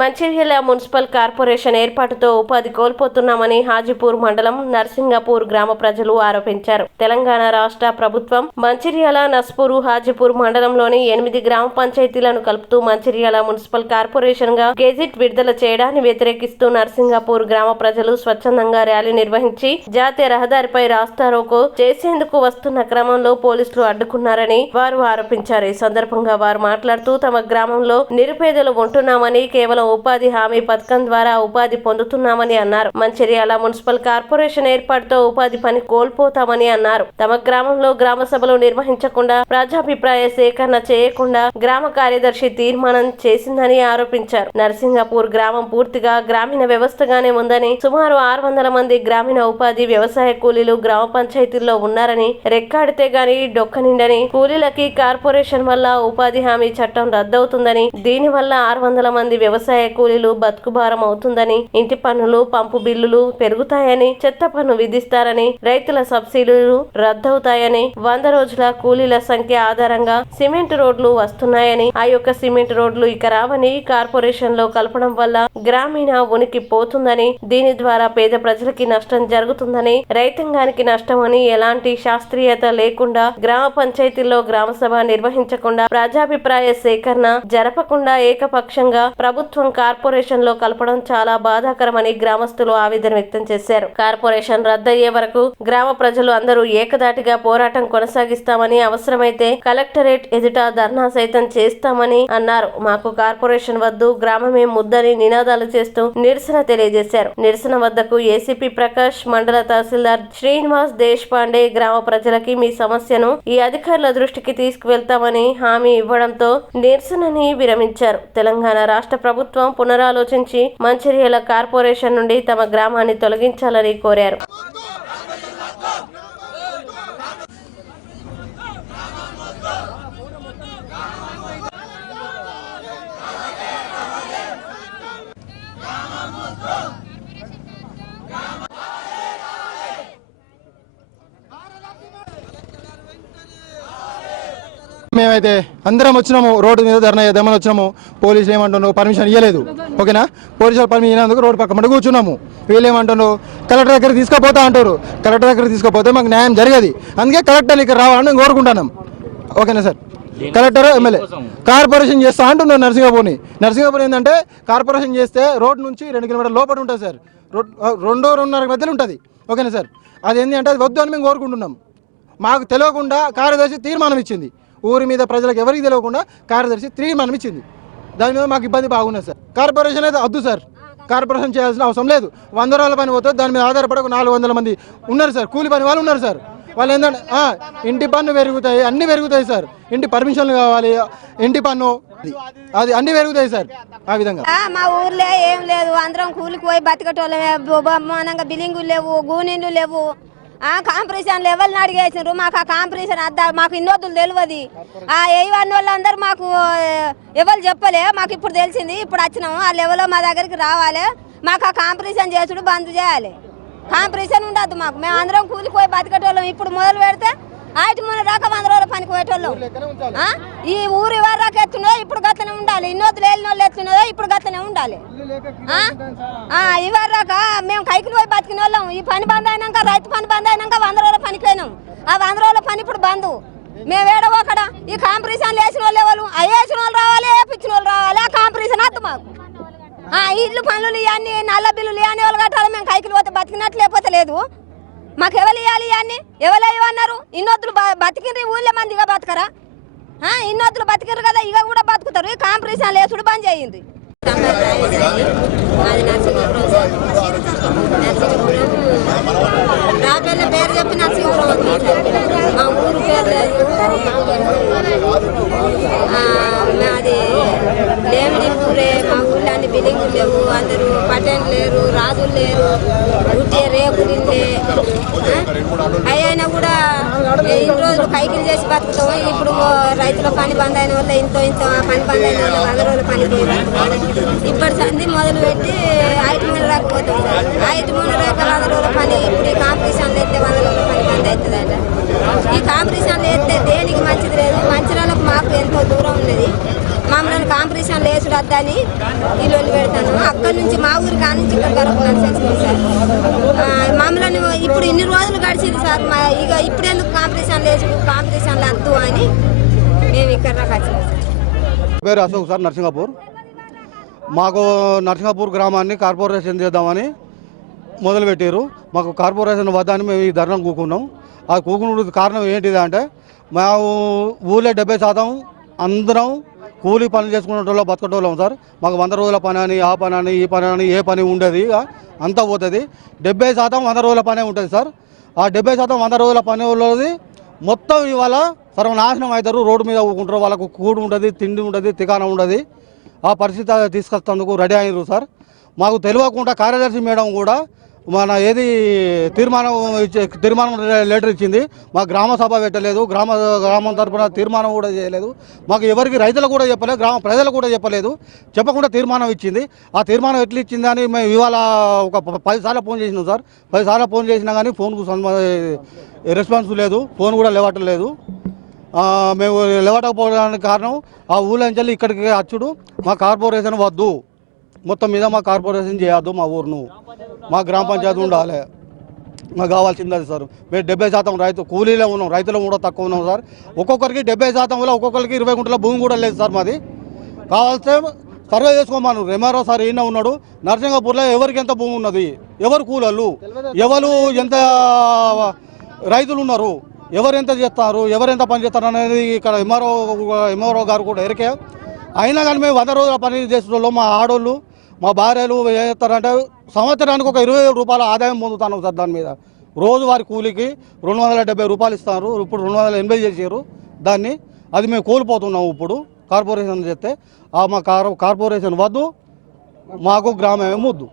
Mancherial municipal corporation ఏర్పాటుతో ఉపాధి కోల్పోతున్నామని హాజీపూర్ మండలం నర్సింగపూర్ గ్రామ ప్రజలు ఆరోపించారు. తెలంగాణ రాష్ట్ర ప్రభుత్వం మంచిర్యాల, నస్పూర్, హాజీపూర్ మండలంలోని 8 గ్రామ పంచాయతీలను కలుపుతూ మంచిర్యాల మున్సిపల్ కార్పొరేషన్ గా గెజిట్ విడుదల చేయడాన్ని వ్యతిరేకిస్తూ నర్సింగపూర్ గ్రామ ప్రజలు స్వచ్ఛందంగా ర్యాలీ నిర్వహించి జాతీయ రహదారిపై రాస్తారోకో చేసేందుకు వస్తున్న క్రమంలో పోలీసులు అడ్డుకున్నారని వారు ఆరోపించారు. ఈ సందర్భంగా వారు మాట్లాడుతూ తమ గ్రామంలో నిరుపేదలు ఉంటున్నామని, కేవలం ఉపాధి హామీ పథకం ద్వారా ఉపాధి పొందుతున్నామని అన్నారు. మంచిర్యాల మున్సిపల్ కార్పొరేషన్ ఏర్పాటుతో ఉపాధి పని కోల్పోతామని అన్నారు. తమ గ్రామంలో గ్రామ సభలు నిర్వహించకుండా, ప్రజాభిప్రాయ సేకరణ చేయకుండా గ్రామ కార్యదర్శి తీర్మానం చేసిందని ఆరోపించారు. నర్సింగపూర్ గ్రామం పూర్తిగా గ్రామీణ వ్యవస్థగానే ఉందని, సుమారు 600 మంది గ్రామీణ ఉపాధి వ్యవసాయ కూలీలు గ్రామ పంచాయతీల్లో ఉన్నారని, రెక్కాడితే గాని డొక్కనిండని కూలీలకి కార్పొరేషన్ వల్ల ఉపాధి హామీ చట్టం రద్దవుతుందని, దీనివల్ల 600 మంది వ్యవసాయ కూలీలు బతుకుభారం అవుతుందని, ఇంటి పన్నులు, పంపు బిల్లులు పెరుగుతాయని, చెత్త పన్ను విధిస్తారని, రైతుల సబ్సిడీలు రద్దవుతాయని, 100 రోజుల కూలీల సంఖ్య ఆధారంగా సిమెంట్ రోడ్లు వస్తున్నాయని, ఆ యొక్క సిమెంట్ రోడ్లు ఇక రావని, కార్పొరేషన్ లో కలపడం వల్ల గ్రామీణ ఉనికి పోతుందని, దీని ద్వారా పేద ప్రజలకి నష్టం జరుగుతుందని, రైతాంగానికి నష్టమని, ఎలాంటి శాస్త్రీయత లేకుండా గ్రామ పంచాయతీల్లో గ్రామ సభ నిర్వహించకుండా, ప్రజాభిప్రాయ సేకరణ జరపకుండా ఏకపక్షంగా ప్రభుత్వం కార్పొరేషన్ లో కలపడం చాలా బాధాకరమని గ్రామస్తులు ఆవేదన వ్యక్తం చేశారు. కార్పొరేషన్ రద్దయ్యే వరకు గ్రామ ప్రజలు అందరూ ఏకదాటిగా పోరాటం కొనసాగిస్తామని, అవసరమైతే కలెక్టరేట్ ఎదుట ధర్నా సైతం చేస్తామని అన్నారు. మాకు కార్పొరేషన్ వద్దు, గ్రామమే ముద్దని నినాదాలు చేస్తూ నిరసన తెలియజేశారు. నిరసన వద్దకు ఏసీపీ ప్రకాష్, మండల తహసీల్దార్ శ్రీనివాస్ దేశపాండే గ్రామ ప్రజలకి మీ సమస్యను ఈ అధికారుల దృష్టికి తీసుకువెళ్తామని హామీ ఇవ్వడంతో నిరసనని విరమించారు. తెలంగాణ రాష్ట్ర ప్రభుత్వం పునరాలోచించి మంచిర్యాల కార్పొరేషన్ నుండి తమ గ్రామాన్ని తొలగించాలని కోరారు. మేమైతే అందరం వచ్చినాము, రోడ్డు మీద ధర్నా చేద్దామని వచ్చినాము. పోలీసులు ఏమంటున్నారు, పర్మిషన్ ఇవ్వలేదు. ఓకేనా, పోలీసులు పర్మిషన్ ఇవ్వనందుకు రోడ్డు పక్క మంట కూర్చున్నాము. వీళ్ళు ఏమంటున్నారు, కలెక్టర్ దగ్గర తీసుకుపోతా అంటారు. కలెక్టర్ దగ్గర తీసుకుపోతే మాకు న్యాయం జరగదు. అందుకే కలెక్టర్ ఇక్కడ రావాలని మేము కోరుకుంటున్నాం. ఓకేనా సార్, కలెక్టర్, ఎమ్మెల్యే కార్పొరేషన్ చేస్తా అంటున్నారు. నర్సింగపూర్ ఏంటంటే కార్పొరేషన్ చేస్తే రోడ్ నుంచి 2 కిలోమీటర్ల లోపల ఉంటుంది సార్. 2-2.5 మధ్యలో ఉంటుంది. ఓకేనా సార్, అది ఏంటి అంటే అది వద్దు అని మేము కోరుకుంటున్నాం. మాకు తెలియకుండా కార్యదర్శి తీర్మానం ఇచ్చింది. ఊరి మీద ప్రజలకు ఎవరికి తెలియకుండా కార్యదర్శి తీర్మానం ఇచ్చింది. దాని మీద మాకు ఇబ్బంది బాగున్నది సార్. కార్పొరేషన్ అయితే వద్దు సార్, కార్పొరేషన్ చేయాల్సిన అవసరం లేదు. 100 రోజుల పని పోతుంది. దాని మీద ఆధారపడి 400 మంది ఉన్నారు సార్, కూలి పని వాళ్ళు ఉన్నారు సార్. వాళ్ళు ఏంటంటే ఇంటి పన్ను పెరుగుతాయి, అన్ని పెరుగుతాయి సార్. ఇంటి పర్మిషన్లు కావాలి, ఇంటి పన్ను అది అన్ని పెరుగుతాయి సార్. ఆ విధంగా మా ఊర్లో ఏం లేదు, అందరం కూలికి పోయి బతికటోళ్ళమే. బ్రహ్మాండంగా బిల్డింగులు లేవు, గూనీళ్ళు లేవు. కాంపిటీషన్లు ఎవరిని అడిగేసారు. మాకు ఆ కాంపిటీషన్ అద్దా, మాకు ఇన్నొద్దులు తెలియదు. ఏవన్న వాళ్ళందరూ మాకు ఎవరు చెప్పలే, మాకు ఇప్పుడు తెలిసింది. ఇప్పుడు వచ్చినాము, ఆ లెవెల్లో మా దగ్గరికి రావాలి. మాకు ఆ కాంపిటీషన్ చేసుడు బంద్ చేయాలి. కాంపిటీషన్ ఉండద్దు మాకు. మేము అందరం కూలిపోయి బతికేటోళ్ళం. ఇప్పుడు మొదలు పెడితే ఆయిటి మొన్న దాకా 100 రోజుల పనికి పోయేటోళ్ళం. ఈ ఊరు ఎవరు దాకా ఎత్తున్నదో ఇప్పుడు గట్లనే ఉండాలి. ఇన్నొద్దులు వెళ్ళిన వాళ్ళు ఎత్తున్నదో ఇప్పుడు గట్లనే ఉండాలి. ఇవరి దాకా మేము కైకిలు పోయి బతికిన వాళ్ళం. ఈ పని బంద్ అయినాక, రైతు పని బంద్ అయినాక 100 రోజుల పనికి పోయినాం. ఆ 100 రోజుల పని ఇప్పుడు బంద్. మేము ఏడవక్కడ ఈ కాంపిటీషన్ వేసిన వాళ్ళు ఎవరు, వేసిన వాళ్ళు రావాలి, వేపించిన వాళ్ళు రావాలి. ఆ కాంపిటీషన్ వద్దు మాకు. ఇల్లు పనులు ఇవన్నీ నల్ల బిల్లులు ఇవన్నీ వాళ్ళు కట్టాలి. మేము కైకిలు పోతే బతికినట్లు లేకపోతే లేదు. మాకు ఎవరు ఇవ్వాలి ఇవన్నీ? ఎవరు ఇవ్వన్నారు? ఇన్నొద్దులు బతికిండ్రు, ఊళ్ళో మందిగా బతకరా? ఇన్నొద్దులు బతికిండ్రు కదా, ఇక కూడా బతుకుతారు. ఈ కాంపిటీషన్ లేసుడు బంద్ చేయండి. రాబేళ్ళ పేరు చెప్పి నరసింహపురం, మా ఊరు పేరు అది లేమిడి ఊరే. మా ఊళ్ళో అన్ని బిల్డింగులు లేవు, అందరూ పటేన్లు లేరు, రాజులు లేరు, ఉట్టే రేపులు ఇల్లే. అయినా కూడా ఇన్ని రోజులు కైకిలు చేసి బతుకుతాము. ఇప్పుడు రైతుల పని బంద్ అయిన వల్ల ఇంత పని బంద్ అయిన వల్ల 100 రోజుల పని ఇప్పటి సంది మొదలు పెట్టి 5 మూడు రాకపోతాం సార్. 5 మూడు రాక 100 రోజుల పని. ఇప్పుడు ఈ కాంపిటీషన్లు అయితే 100 రోజుల పని బంద్ అవుతుందట. ఈ కాంపిటీషన్లు అయితే దేనికి మంచిది లేదు. మంచిర్యాలకు మాకు ఎంతో దూరం ఉన్నది. మమ్మల్ని కాంపిటీషన్ లేచుడు వద్దని ఇల్లు పెడతాను. అక్కడి నుంచి మా ఊరి కానించి ఇక్కడ వరకు నడిచి సార్. మమ్మల్ని ఇప్పుడు ఇన్ని రోజులు గడిచింది సార్. ఇక ఇప్పుడు ఎందుకు కాంపిటీషన్ లేచుడు, కాంపిటీషన్లు వద్దు అని మేము ఇక్కడ వచ్చినాం సార్. పేరు అశోక్ సార్, నర్సింగాపూర్. మాకు నర్సింగాపూర్ గ్రామాన్ని కార్పొరేషన్ చేద్దామని మొదలుపెట్టారు. మాకు కార్పొరేషన్ వద్దని మేము ఈ ధర్నా కూకున్నాం. ఆ కూకున్నకు కారణం ఏంటిది అంటే మా ఊళ్ళో 70% అందరం కూలీ పనులు చేసుకునేటోళ్ళం, బతకటోళ్ళం సార్. మాకు 100 రోజుల పని అని, ఆ పని అని, ఈ పని అని, ఏ పని ఉండదు, అంతా పోతుంది. 70% 100 రోజుల పనే ఉంటుంది సార్. ఆ 70% 100 రోజుల పని వాళ్ళది మొత్తం ఇవాళ సర్వనాశనం అవుతారు. రోడ్డు మీద ఊకుంటారు. వాళ్ళకు కూడు ఉంటుంది, తిండి ఉంటుంది, తికాణం ఉండదు. ఆ పరిస్థితి తీసుకొస్తేందుకు రెడీ అయ్యారు సార్. మాకు తెలియకుండా కార్యదర్శి మేడం కూడా ఏది తీర్మానం లెటర్ ఇచ్చింది. మా గ్రామ సభ పెట్టలేదు, గ్రామం తరఫున తీర్మానం కూడా చేయలేదు. మాకు ఎవరికి రైతులకు కూడా చెప్పలేదు, గ్రామ ప్రజలకు కూడా చెప్పలేదు. చెప్పకుండా తీర్మానం ఇచ్చింది. ఆ తీర్మానం ఎట్లా ఇచ్చిందని మేము ఇవాళ ఒక 10 సార్లు ఫోన్ చేసినాం సార్. 10 సార్లు ఫోన్ చేసినా కానీ ఫోన్కు రెస్పాన్స్ లేదు, ఫోన్ కూడా లేవట్లేదు. మేము లేవటకపోవడానికి కారణం ఆ ఊళ్ళో నుంచి ఇక్కడికి వచ్చుడు. మా కార్పొరేషన్ వద్దు, మొత్తం మీద మా కార్పొరేషన్ చేయొద్దు, మా ఊరును మా గ్రామ పంచాయతీ ఉండాలి, మాకు కావాల్సింది అది సార్. మేము 70% రైతు కూలీలో ఉన్నాం, రైతులు కూడా తక్కువ ఉన్నాం సార్. ఒక్కొక్కరికి 70% ఒక్కొక్కరికి 20 గుంటల భూమి కూడా లేదు సార్. మాది కావాల్స్తే సర్వే చేసుకోమను. ఎంఆర్ఓ సార్ ఈయన ఉన్నాడు. నర్సింగాపూర్లో ఎవరికి ఎంత భూమి ఉన్నది, ఎవరు కూలళ్ళు, ఎవరు ఎంత రైతులు ఉన్నారు, ఎవరు ఎంత చేస్తారు, ఎవరు ఎంత పని చేస్తారు అనేది ఇక్కడ ఎంఆర్ఓ గారు కూడా ఎరికే. అయినా కానీ మేము 100 రోజుల పని చేసేటోళ్ళు, మా ఆడోళ్ళు, మా భార్యలు ఏం చేస్తారంటే సంవత్సరానికి ఒక 20,000 రూపాయల ఆదాయం పొందుతాను సార్. దాని మీద రోజువారి కూలికి 270 రూపాయలు ఇస్తారు. ఇప్పుడు 280 చేసారు దాన్ని. అది మేము కోల్పోతున్నాము ఇప్పుడు కార్పొరేషన్ చేస్తే. మా కార్పొరేషన్ వద్దు, మాకు గ్రామమే ముద్దు.